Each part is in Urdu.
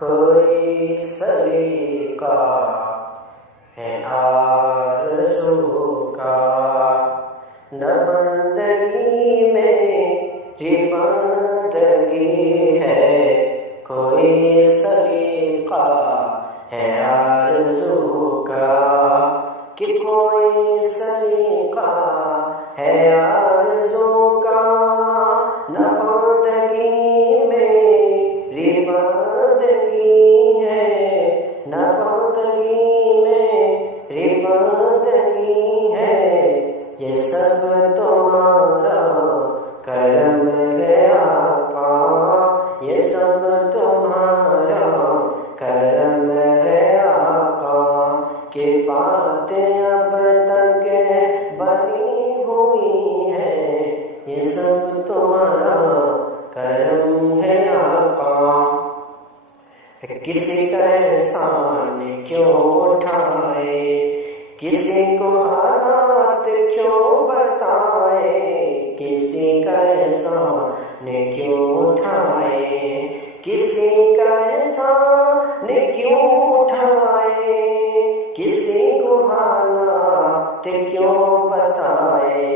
کوئی سلیقہ ہے آرزو کا، نہ بندگی میری بندگی ہے، کوئی سلیقہ ہے آرزو کا، کہ کوئی سلیقہ ہے آرزو کا، نہ بندگی میری بندگی ہے، نہ بندگی میری بندگی ہے، یہ سب تمہارا کرم ہے آقا، یہ سب تمہارا کرم ہے آقا، کہ باتیں اب تک بنی ہوئی ہے، یہ سب تمہارا کرم ہے آقا۔ کسی کا احسان کیوں اٹھائے، کسی کو حالات کیوں بتائے، کسی کا احسان کیوں اٹھائے، کسی کا احسان کیوں اٹھائے، کسی کو حالات کیوں بتائے،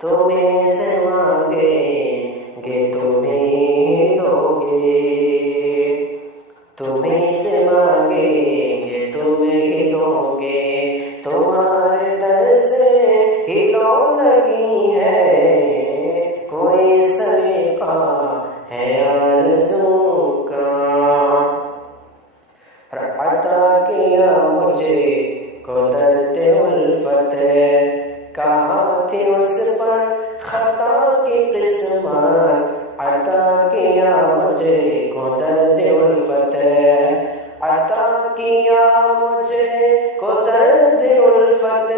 تمہیں سے مانگیں گے تمہیں دو گے، تمہیں سے مانگیں گے تمہیں دو گے، تمہارے در سے ہی لو لگی ہے، کوئی سلیقہ ہے آرزو کا۔ عطا کیا مجھے کو درد الفت، کہاں تھی اس پر خطا کی قسمت، عطا کیا مجھے کو درد الفت، عطا کیا مجھے کو درد الفت،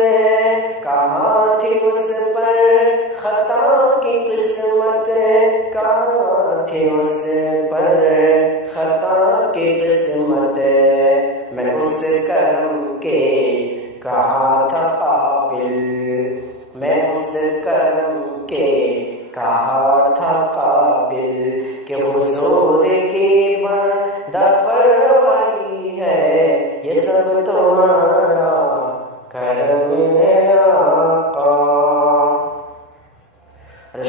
کہاں تھی اس پر خطا کی قسمت، کہاں تھی اس پر خطا کی قسمت، میں اس کرم کے کہاں تھا قابل، میں اس کرم کے کہاں تھا قابل، کہ حضور کی بندہ پروری ہے، یہ سب تمہارا کرم ہے آقا۔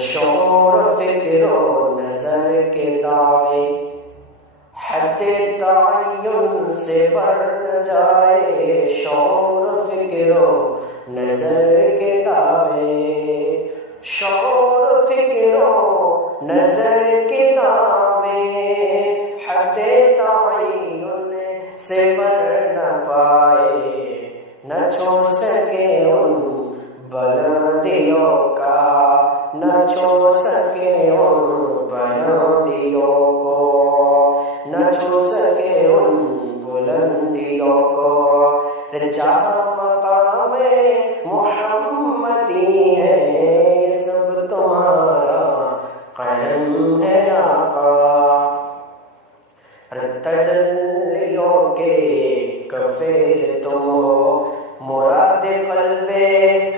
شعور و فکر و نظر کے دعوے حد تعین سے بڑھ جائے، شعور و فکر و نظر کے دعوے، شعور و فکر و نظر کے دعوے، حد تعین سے بڑھ نہ پائے، نہ چھو سکے ان بلندیوں کا، نہ چھو سکے ان بلندیوں کو، نہ چھو سکے ان بلندیوں کو، جہاں مقام محمدی ہے، سب تمہارا کرم ہے آقا۔ تجلیوں کے کفیل تم ہو، مراد قلب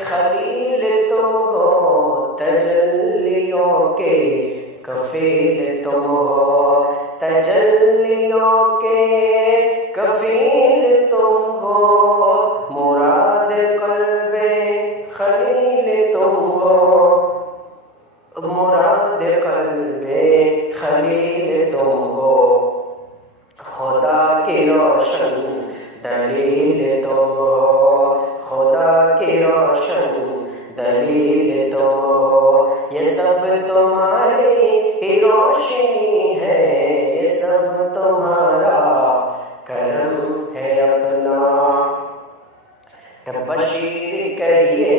خلیل تم ہو، تجلیوں کے کفیل تم ہو، تجلیوں کے کفیل تم ہو، مراد قلب خلیل تم ہو، مراد قلب خلیل تم ہو، خدا کی روشن دلیل تم ہو، خدا کی روشن دلیل تم ہو، یہ سب تمہاری ہی روشنی ہے، یہ سب تمہارا کرم ہے اپنا۔ بشیر کہیے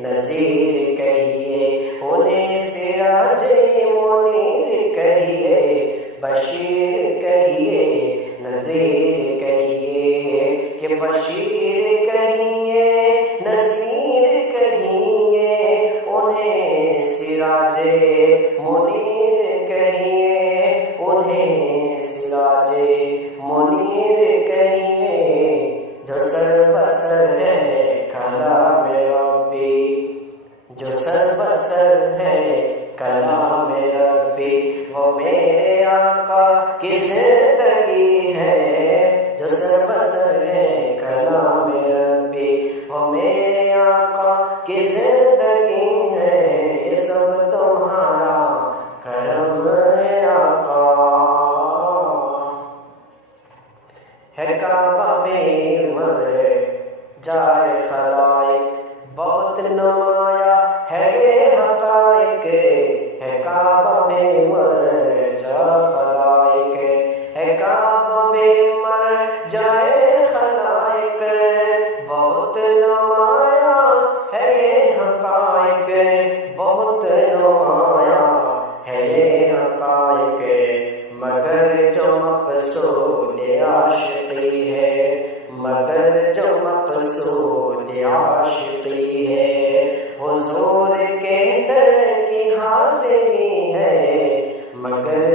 نذیر کہیے، انہیں سراج منیر کہیے، بشیر کہیے نذیر کہیے، کہ بشیر کہیے نذیر کہیے، انہیں سراج منیر کہیے، انہیں سراج منیر کہیے، جو سر بسر ہے کلام ربی، جو سر بسر ہے کلام ربی، وہ میرے آقا کی زندگی جائے خلائق، بہت نمایاں ہے یہ حقائق، ہے کعبہ بے مرجع خلائق، ہے کعبہ بے مرجع خلائق، بہت نمایاں ہے یہ حقائق، بہت نمایاں ہے یہ حقائق، مگر جو مقصود عاشقی ہے، مگر جو مقصود عاشقی ہے، حضور کے در کی حاضری ہے، مگر